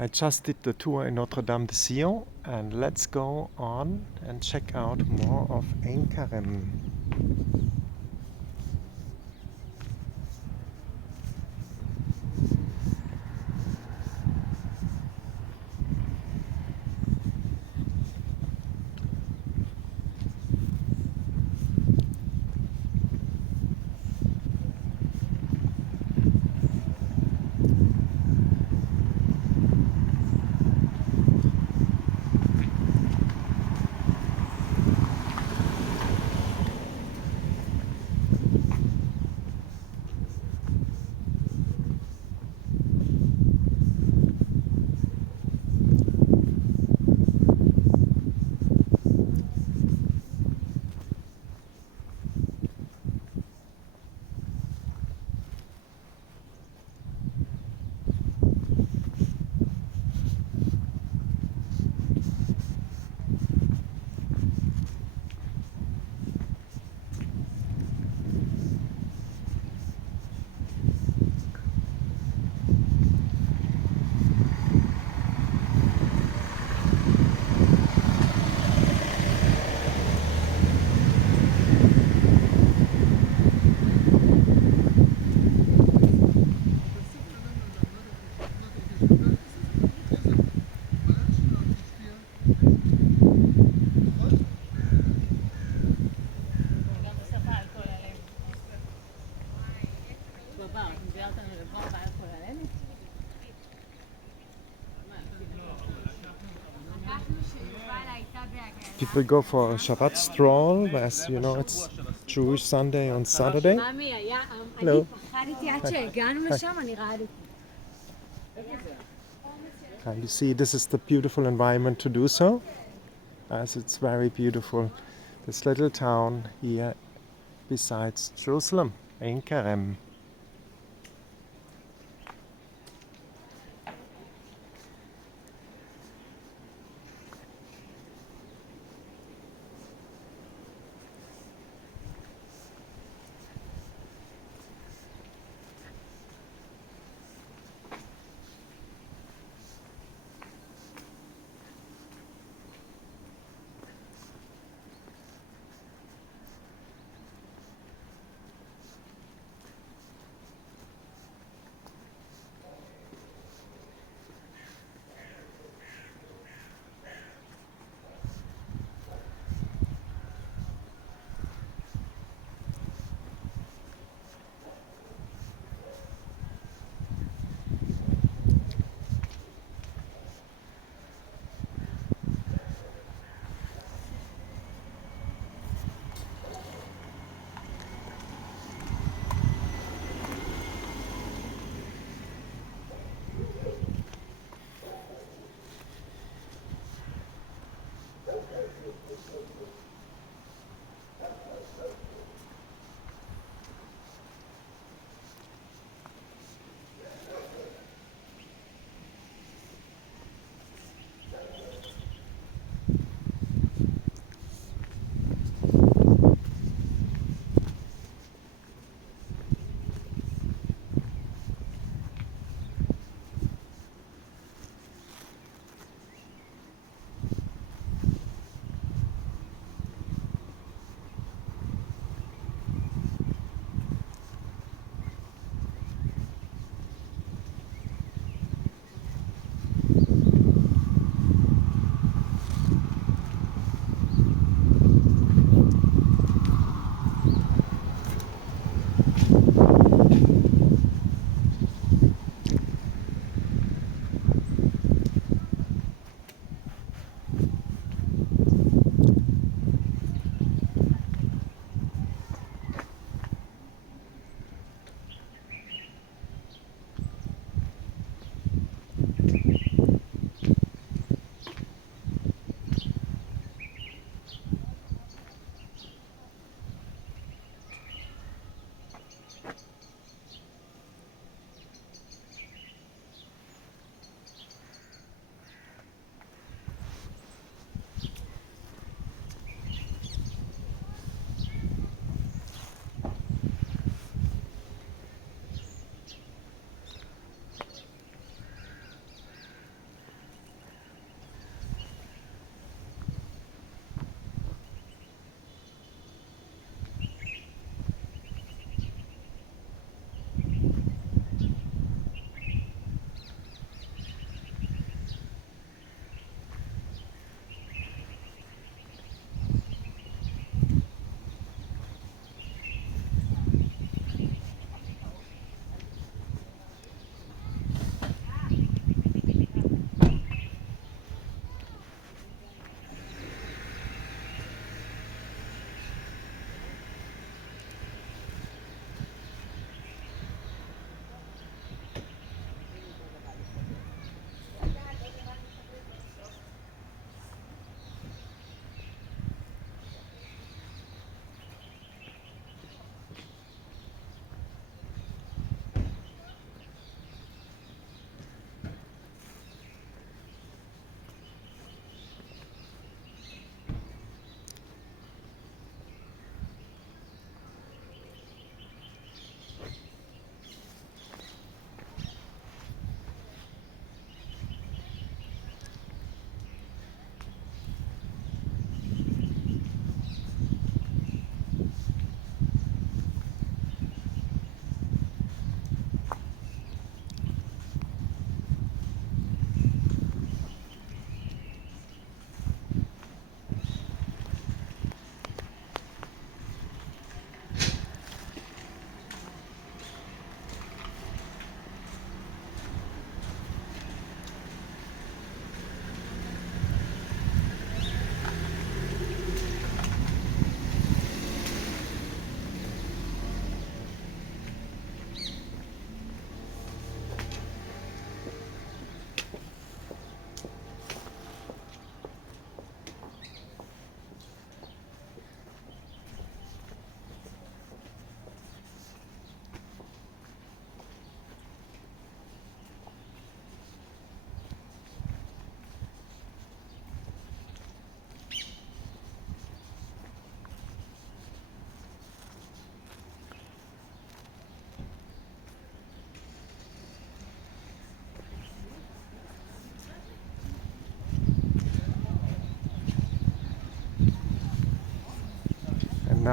I just did the tour in Notre Dame de Sion, and let's go on and check out more of Ein Kerem. People go for a Shabbat stroll, as you know, it's Jewish Sunday on Saturday. Hello. And you see, this is the beautiful environment to do so, as it's very beautiful. This little town here besides Jerusalem, Ein Kerem.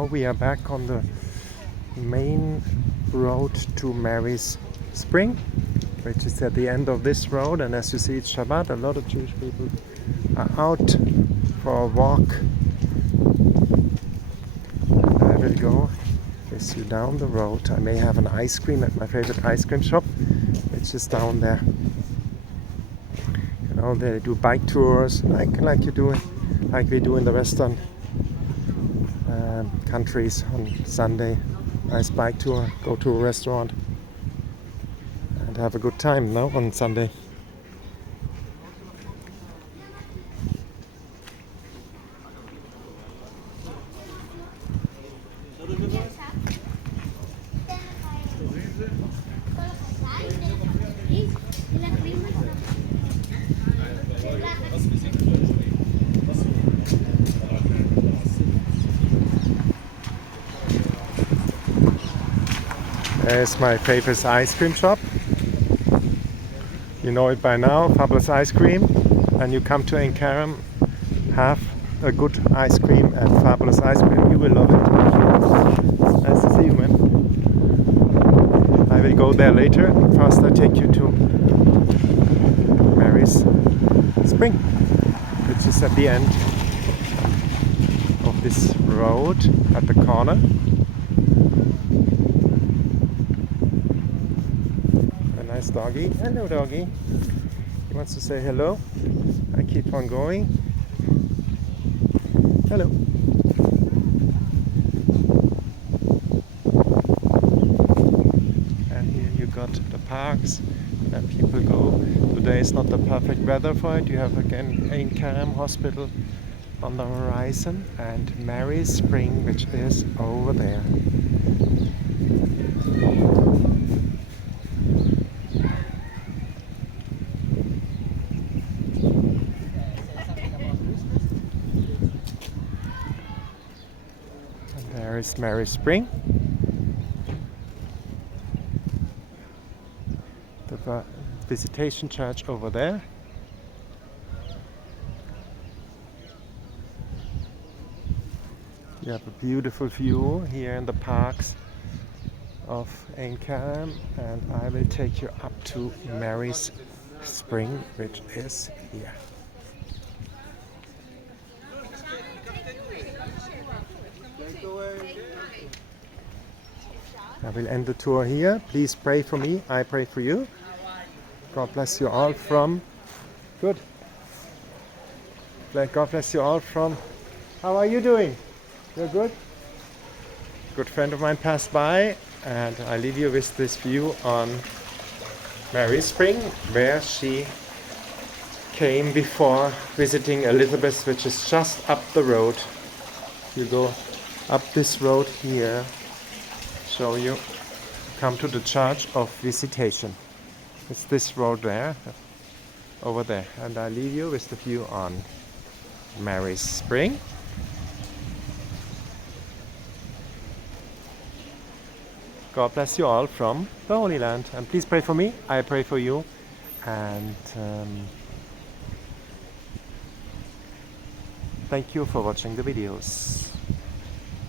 now we are back on the main road to Mary's Spring, which is at the end of this road, and as you see it's Shabbat. A lot of Jewish people are out for a walk. And I will go with you down the road. I may have an ice cream at my favorite ice cream shop, which is down there. You know, they do bike tours like we do in the Western countries on Sunday. Nice bike tour, go to a restaurant and have a good time now on Sunday. There's my favorite ice cream shop. You know it by now, Fabulous Ice Cream. And you come to Kerem, have a good ice cream at Fabulous Ice Cream. You will love it. Nice to see you, man. I will go there later. First I take you to Mary's Spring, which is at the end of this road at the corner. Nice doggy. Hello, doggy. He wants to say hello. I keep on going. Hello. And here you got the parks where people go. Today is not the perfect weather for it. You have again Kerem Hospital on the horizon and Mary's Spring, which is over there. There is Mary's Spring. The Visitation Church over there. You have a beautiful view here in the parks of Kerem, and I will take you up to Mary's Spring, which is here. I will end the tour here. Please pray for me. I pray for you. God bless you all from... Good. God bless you all from... How are you doing? You're good? Good friend of mine passed by, and I leave you with this view on Mary's Spring, where she came before visiting Elizabeth, which is just up the road. You go up this road here, show you, come to the Church of Visitation. It's this road there, over there, and I leave you with the view on Mary's Spring. God bless you all from the Holy Land, and please pray for me. I pray for you, and thank you for watching the videos.